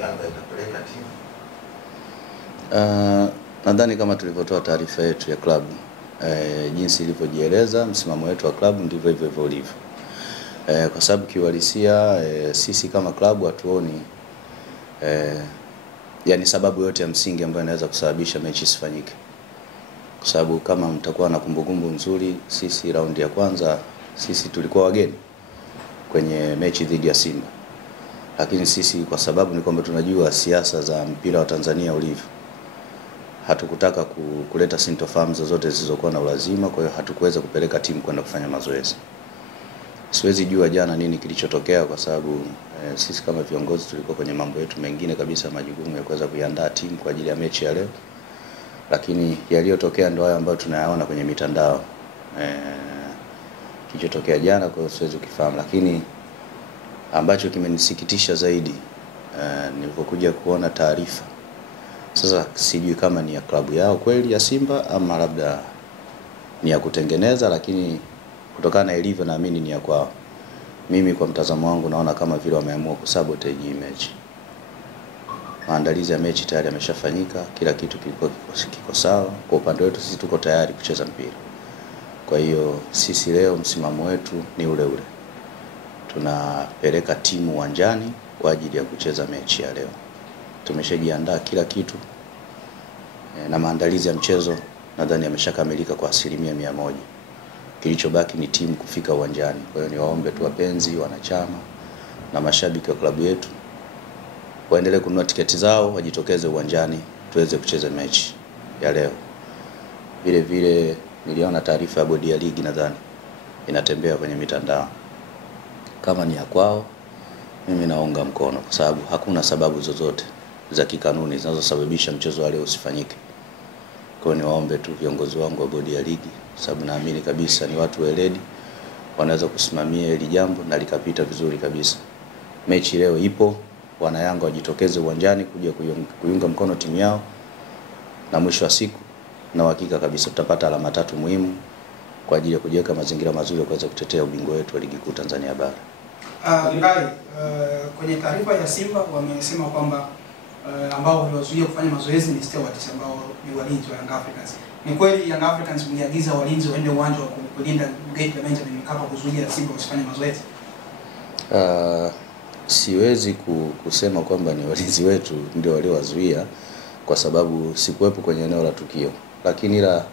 Yanga itapeleka timu? Nadhani kama tulivyotoa taarifa yetu ya klabu, jinsi ilivyojieleza, msimamo wetu wa klabu ndivyo hivyo ulivyo. Kwa sababu kiuhalisia sisi kama klabu hatuoni yani sababu yote ya msingi ambayo inaweza kusababisha mechi isifanyike. Kwa sababu kama mtakuwa na kumbukumbu nzuri, sisi raundi ya kwanza sisi tulikuwa wageni kwenye mechi dhidi ya Simba. Lakini sisi kwa sababu ni kwamba tunajua siasa za mpira wa Tanzania ulivyo, hatukutaka kuleta sintofahamu zozote zisizokuwa na ulazima, kwa hiyo hatukuweza kupeleka timu kwenda kufanya mazoezi. Siwezi jua jana nini kilichotokea kwa sababu sisi kama viongozi tulikuwa kwenye mambo yetu mengine kabisa, majukumu ya kuweza kuiandaa timu kwa ajili ya mechi ya leo. Lakini yaliyotokea ndio hayo ambayo tunayaona kwenye mitandao. Kilichotokea jana kwa hiyo siwezi kufahamu, lakini ambacho kimenisikitisha zaidi nilipokuja kuona taarifa. Sasa sijui kama ni ya klabu yao kweli ya Simba ama labda ni ya kutengeneza, lakini kutokana na ilivyo naamini ni ya kwao. Mimi kwa mtazamo wangu naona kama vile wameamua kusabotage hii mechi. Maandalizi ya mechi tayari yameshafanyika, kila kitu kiko sawa. Kwa upande wetu sisi tuko tayari kucheza mpira. Kwa hiyo sisi leo msimamo wetu ni ule ule. Tunapeleka timu uwanjani kwa ajili ya kucheza mechi ya leo. Tumeshajiandaa kila kitu na maandalizi ya mchezo nadhani yameshakamilika kwa 100%. Kilichobaki ni timu kufika uwanjani. Kwa hiyo niwaombe tu wapenzi, wanachama na mashabiki wa klabu yetu waendelee kununua tiketi zao, wajitokeze uwanjani tuweze kucheza mechi ya leo. Vile vile niliona taarifa ya bodi ya ligi nadhani inatembea kwenye mitandao. Kama ni ya kwao, mimi naunga mkono kwa sababu hakuna sababu zozote za kikanuni zinazosababisha mchezo wa leo usifanyike. Kwa hiyo niwaombe tu viongozi wangu wa bodi ya ligi, sababu naamini kabisa ni watu weledi, wanaweza kusimamia hili jambo na likapita vizuri kabisa. Mechi leo ipo, wana Yanga wajitokeze uwanjani kuja kuiunga mkono timu yao, na mwisho wa siku na uhakika kabisa tutapata alama 3 muhimu kwa ajili ya kujiweka mazingira mazuri ya kuweza kutetea ubingwa wetu wa ligi kuu Tanzania bara. Kwenye taarifa ya Simba wamesema kwamba ambao waliwazuia kufanya mazoezi ni stewards ambao ni walinzi wa Young Africans. Ni kweli Young Africans mliagiza walinzi waende uwanja wa kulinda gate la Benjamin Mkapa kuzuia Simba wasifanye mazoezi? Siwezi kusema kwamba ni walinzi wetu ndio waliowazuia kwa sababu sikuwepo kwenye eneo la tukio. Lakini la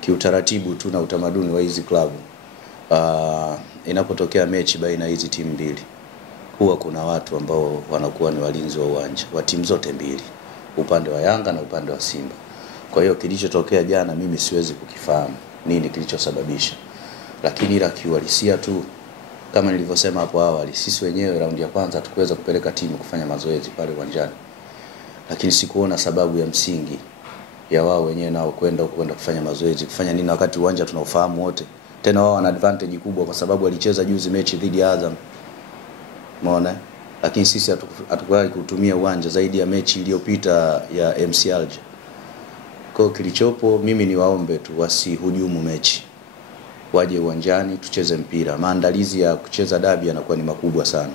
kiutaratibu tu na utamaduni wa hizi klabu, inapotokea mechi baina hizi timu mbili, huwa kuna watu ambao wanakuwa ni walinzi wa uwanja wa timu zote mbili, upande wa Yanga na upande wa Simba. Kwa hiyo kilichotokea jana mimi siwezi kukifahamu nini kilichosababisha. Lakini la kiuhalisia tu kama nilivyosema hapo awali, sisi wenyewe raundi ya kwanza tukuweza kupeleka timu kufanya mazoezi pale uwanjani. Lakini sikuona sababu ya msingi ya wao wenyewe nao kwenda kufanya mazoezi. Kufanya nini wakati uwanja tunaofahamu wote? Tena wao wana advantage kubwa kwa sababu walicheza juzi mechi dhidi ya Azam. Umeona? Lakini sisi hatukubali kutumia uwanja zaidi ya mechi iliyopita ya MC Alger. Kwa kilichopo mimi ni waombe tu wasihujumu mechi. Waje uwanjani tucheze mpira. Maandalizi ya kucheza dabi yanakuwa ni makubwa sana.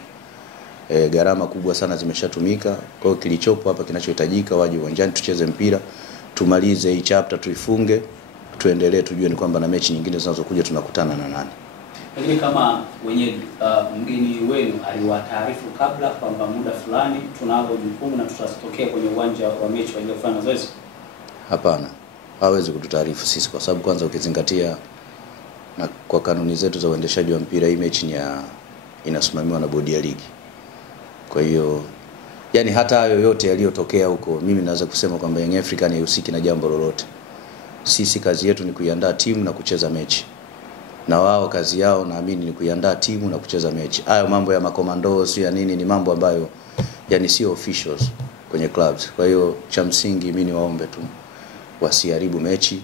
Gharama kubwa sana zimeshatumika. Kwa hiyo kilichopo hapa kinachohitajika waje uwanjani tucheze mpira. Tumalize hii chapter tuifunge. Tuendelee tujue ni kwamba na mechi nyingine zinazokuja tunakutana na nani. Lakini kama wenyewe mgeni wenu aliwataarifu kabla kwamba muda fulani tunalo jukumu na tutatokea kwenye uwanja wa mechi ili kufanya mazoezi? Hapana. Hawezi kututaarifu sisi kwa sababu kwanza ukizingatia na kwa kanuni zetu za uendeshaji wa mpira hii mechi inasimamiwa na bodi ya ligi. Kwa hiyo yani hata hayo yote yaliyotokea huko mimi naweza kusema kwamba Young African haihusiki na jambo lolote. Sisi kazi yetu ni kuiandaa timu na kucheza mechi. Na wao kazi yao naamini ni kuiandaa timu na kucheza mechi. Hayo mambo ya makomando sio ya nini, ni mambo ambayo yani sio officials kwenye clubs. Kwa hiyo cha msingi mimi niwaombe tu wasiharibu mechi,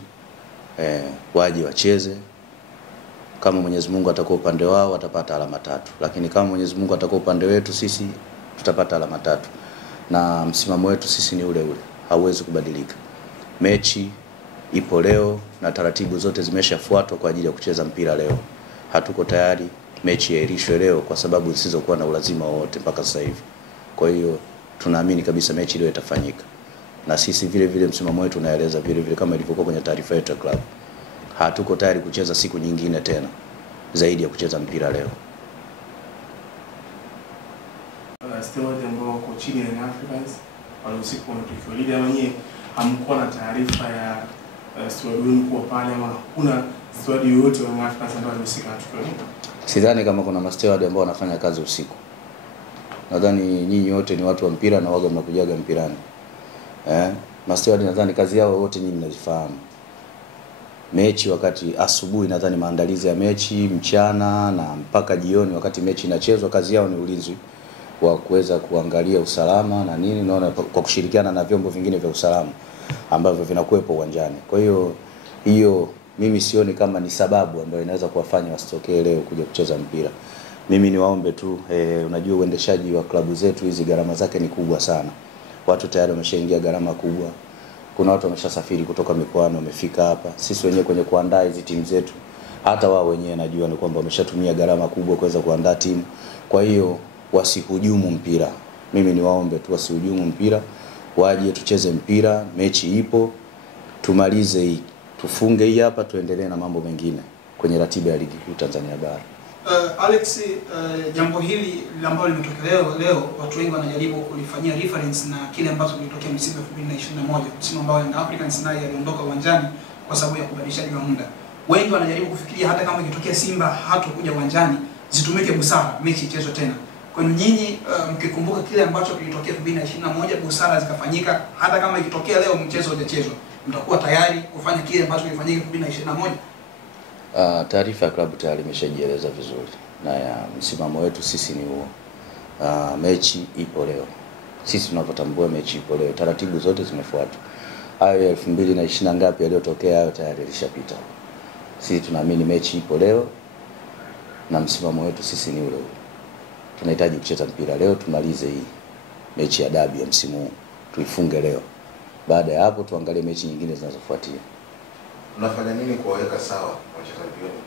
waje wacheze. Kama Mwenyezi Mungu atakuwa upande wao watapata alama 3. Lakini kama Mwenyezi Mungu atakuwa upande wetu sisi tutapata alama 3. Na msimamo wetu sisi ni ule ule. Hauwezi kubadilika. Mechi ipo leo na taratibu zote zimeshafuatwa kwa ajili ya kucheza mpira leo. Hatuko tayari mechi iahirishwe leo kwa sababu zisizokuwa na ulazima wowote mpaka sasa hivi. Kwa hiyo tunaamini kabisa mechi ile itafanyika. Na sisi vile vile msimamo wetu unaeleza vile vile kama ilivyokuwa kwenye taarifa yetu ya club. Hatuko tayari kucheza siku nyingine tena zaidi ya kucheza mpira leo. Steward ambao wako chini ya Africans wale usiku wanatokea lile ama nyie hamkuwa na taarifa ya steward wenu kuwa pale ama kuna steward yoyote wa Africans ambao alihusika na tukio hilo? Sidhani kama kuna masteward ambao wanafanya kazi usiku. Nadhani nyinyi wote ni watu wa mpira na waga mnakujaga mpirani. Masteward nadhani kazi yao wote nyinyi mnazifahamu. Mechi wakati asubuhi nadhani maandalizi ya mechi, mchana na mpaka jioni wakati mechi inachezwa, kazi yao ni ulinzi wa kuweza kuangalia usalama na nini, naona kwa kushirikiana na vyombo vingine vya usalama ambavyo vinakuwepo uwanjani. Kwa hiyo mimi sioni kama ni sababu ambayo inaweza kuwafanya wasitokee leo kuja kucheza mpira. Mimi niwaombe tu, unajua uendeshaji wa klabu zetu hizi gharama zake ni kubwa sana. Watu tayari wameshaingia gharama kubwa. Kuna watu wameshasafiri kutoka mikoani wamefika hapa. Sisi wenyewe kwenye kuandaa hizi timu zetu, hata wao wenyewe najua ni kwamba wameshatumia gharama kubwa kuweza kuandaa timu. Kwa hiyo wasihujumu mpira. Mimi niwaombe tu wasihujumu mpira, waje tucheze mpira, mechi ipo, tumalize hii, tufunge hii hapa, tuendelee na mambo mengine kwenye ratiba ya ligi kuu Tanzania bara. Alex, jambo hili ambalo limetokea leo watu wengi wanajaribu kulifanyia reference na kile ambacho kilitokea msimu 2021, msimu ambao Young Africans naye aliondoka uwanjani kwa sababu ya kubadilishaji wa muda. Wengi wanajaribu kufikiria hata kama ikitokea Simba hatakuja uwanjani, zitumike busara mechi ichezwe tena. Kwa nyinyi mkikumbuka kile ambacho kilitokea 2021, busara zikafanyika, hata kama ikitokea leo mchezo hujachezwa, mtakuwa tayari kufanya kile ambacho kilifanyika 2021? Taarifa ya klabu tayari imeshajieleza vizuri na ya msimamo wetu sisi ni huo. Mechi ipo leo. Sisi tunapotambua mechi ipo leo, taratibu zote zimefuatwa. Hayo 2020 ngapi yaliyotokea hayo tayari yalishapita. Sisi tunaamini mechi ipo leo na msimamo wetu sisi ni ule ule. Tunahitaji kucheza mpira leo, tumalize hii mechi ya dabi ya msimu huu, tuifunge leo. Baada ya hapo tuangalie mechi nyingine zinazofuatia. Unafanya nini kuwaweka sawa wachezaji wenu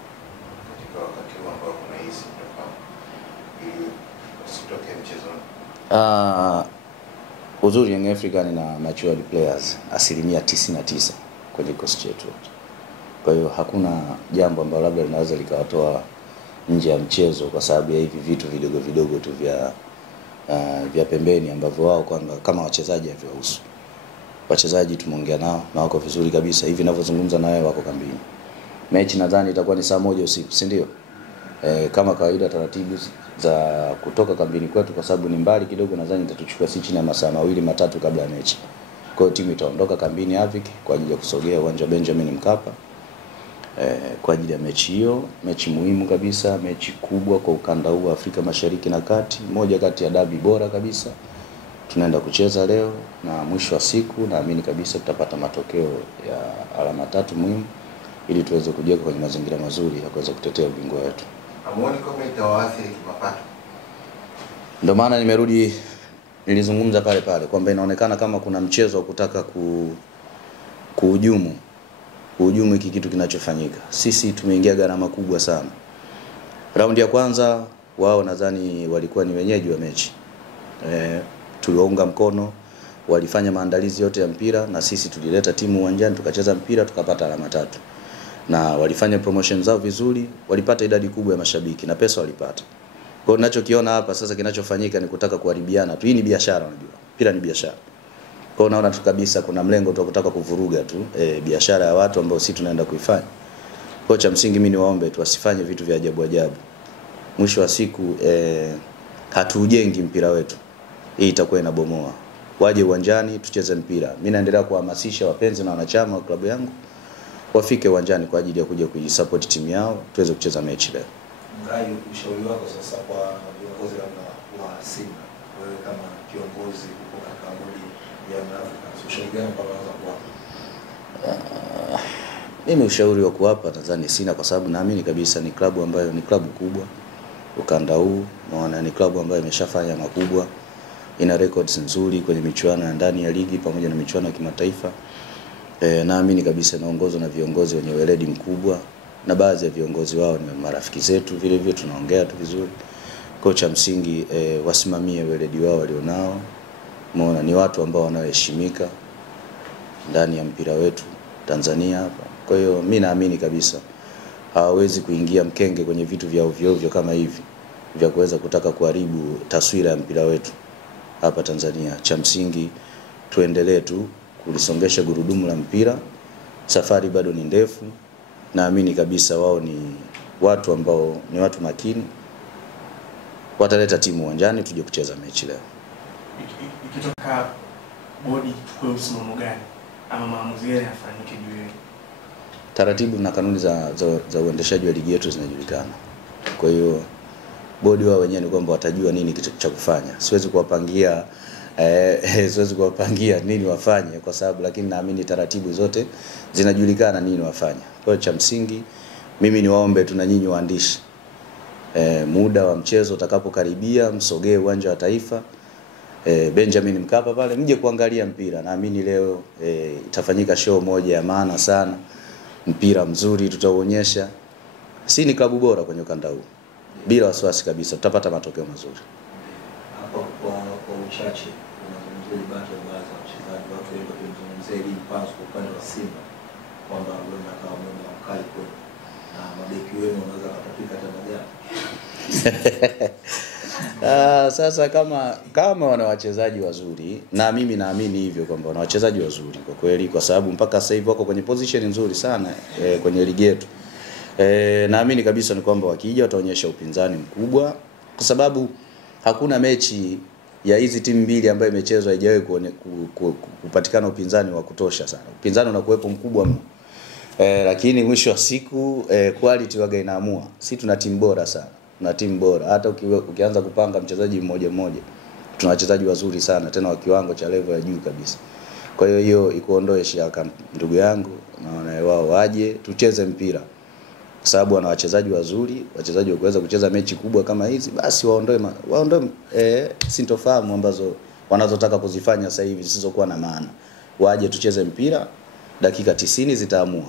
katika wakati ambao kuna hizi tofauti ili usitoke mchezoni? Uzuri Young African na matured players 99% kwenye kikosi chetu. Kwa hiyo hakuna jambo ambalo labda linaweza likawatoa nje ya mchezo kwa sababu ya hivi vitu vidogo vidogo tu vya pembeni ambavyo wao kama wachezaji haviwahusu. Wachezaji tumeongea nao na wako vizuri kabisa. Hivi ninavyozungumza na wewe wako kambini. Mechi nadhani itakuwa ni saa 1 usiku, si ndio? Kama kawaida taratibu za kutoka kambini kwetu kwa sababu ni mbali kidogo, nadhani itatuchukua si chini ya masaa 2-3 kabla ya mechi. Kwa hiyo timu itaondoka kambini Avic kwa ajili ya kusogea uwanja Benjamin Mkapa kwa ajili ya mechi hiyo, mechi muhimu kabisa, mechi kubwa kwa ukanda huu wa Afrika Mashariki na Kati, moja kati ya dabi bora kabisa. Tunaenda kucheza leo na mwisho wa siku naamini kabisa tutapata matokeo ya alama 3 muhimu ili tuweze kujiweka kwenye mazingira mazuri ya kuweza kutetea ubingwa wetu. Hamuoni kama itawaathiri kimapato? Ndio maana nilizungumza pale kwamba inaonekana kama kuna mchezo wa kutaka kuhujumu hiki kitu kinachofanyika. Sisi tumeingia gharama kubwa sana. Raundi ya kwanza wao nadhani walikuwa ni wenyeji wa mechi. Tuliwaunga mkono, walifanya maandalizi yote ya mpira na sisi tulileta timu uwanjani tukacheza mpira tukapata alama 3. Na walifanya promotion zao vizuri, walipata idadi kubwa ya mashabiki na pesa walipata. Kwa hiyo ninachokiona hapa sasa kinachofanyika ni kutaka kuharibiana tu. Hii ni biashara unajua. Mpira ni biashara. Kwa hiyo naona tu kabisa kuna mlengo tu kutaka kuvuruga tu biashara ya watu ambao sisi tunaenda kuifanya. Kwa cha msingi mimi niwaombe tu wasifanye vitu vya ajabu ajabu. Mwisho wa siku hatujengi mpira wetu. Hii itakuwa inabomoa. Waje uwanjani tucheze mpira. Mimi naendelea kuhamasisha wapenzi na wanachama wa klabu yangu wafike uwanjani kwa ajili ya kuja kuisupport timu yao tuweze kucheza mechi leo. Ngai, ushauri wako sasa kwa viongozi wa Simba, wewe kama kiongozi kutoka kambi ya Afrika, ushauri gani kwa wanaweza kuwapa? Mimi ushauri wa kuwapa nadhani sina kwa sababu naamini kabisa ni klabu ambayo ni klabu kubwa ukanda huu, naona ni klabu ambayo imeshafanya makubwa, ina records nzuri kwenye michuano ya ndani ya ligi pamoja na michuano ya kimataifa. Naamini kabisa inaongozwa na viongozi wenye weledi mkubwa na baadhi ya viongozi wao ni marafiki zetu, vile vile tunaongea tu vizuri. Kocha msingi wasimamie weledi wao walionao Umeona, ni watu ambao wanaoheshimika ndani ya mpira wetu Tanzania hapa. Kwa hiyo mimi naamini kabisa hawawezi kuingia mkenge kwenye vitu vya ovyo ovyo kama hivi vya kuweza kutaka kuharibu taswira ya mpira wetu hapa Tanzania. Cha msingi tuendelee tu kulisongesha gurudumu la mpira. Safari bado ni ndefu. Naamini kabisa wao ni watu ambao ni watu makini. Wataleta timu uwanjani tuje kucheza mechi leo. Ikitoka bodi kwa msimamo gani ama maamuzi gani yafanyike juu yake? Taratibu na kanuni za uendeshaji wa ligi yetu zinajulikana. Kwa hiyo bodi wao wenyewe ni kwamba watajua nini cha kufanya. Siwezi kuwapangia nini wafanye kwa sababu, lakini naamini taratibu zote zinajulikana nini wafanye. Kwa hiyo cha msingi mimi niwaombe tu na nyinyi waandishi, muda wa mchezo utakapokaribia msogee uwanja wa Taifa, Benjamin Mkapa pale, mje kuangalia mpira. Naamini leo itafanyika show moja ya maana sana. Mpira mzuri tutauonyesha. Si ni klabu bora kwenye ukanda huu. Bila wasiwasi kabisa tutapata matokeo mazuri. Hapo kwa uchache unazungumzia baadhi ya wachezaji, watu wengi wakizungumzia hili mpanzo kwa upande wa Simba kwamba wewe kama mmoja wa mkali kwa na mabeki wenu wanaweza kutapika tena jana. Sasa kama wana wachezaji wazuri, na mimi naamini hivyo kwamba wana wachezaji wazuri kwa kweli, kwa sababu mpaka sasa hivi wako kwenye position nzuri sana kwenye ligi yetu. Naamini kabisa ni kwamba wakija wataonyesha upinzani mkubwa, kwa sababu hakuna mechi ya hizi timu mbili ambayo imechezwa haijawahi kupatikana upinzani wa kutosha sana. Upinzani unakuwepo mkubwa mno. Lakini mwisho wa siku quality waga inaamua. Sisi tuna timu bora sana. Tuna timu bora. Hata ukianza kupanga mchezaji mmoja mmoja, tuna wachezaji wazuri sana tena wa kiwango cha level ya juu kabisa. Kwa hiyo ikuondoe shaka ndugu yangu, naona wao waje tucheze mpira. Kwa sababu wana wachezaji wazuri, wachezaji wa kuweza kucheza mechi kubwa kama hizi, basi waondoe sintofahamu ambazo wanazotaka kuzifanya sasa hivi zisizokuwa na maana. Waje tucheze mpira, dakika 90 zitaamua.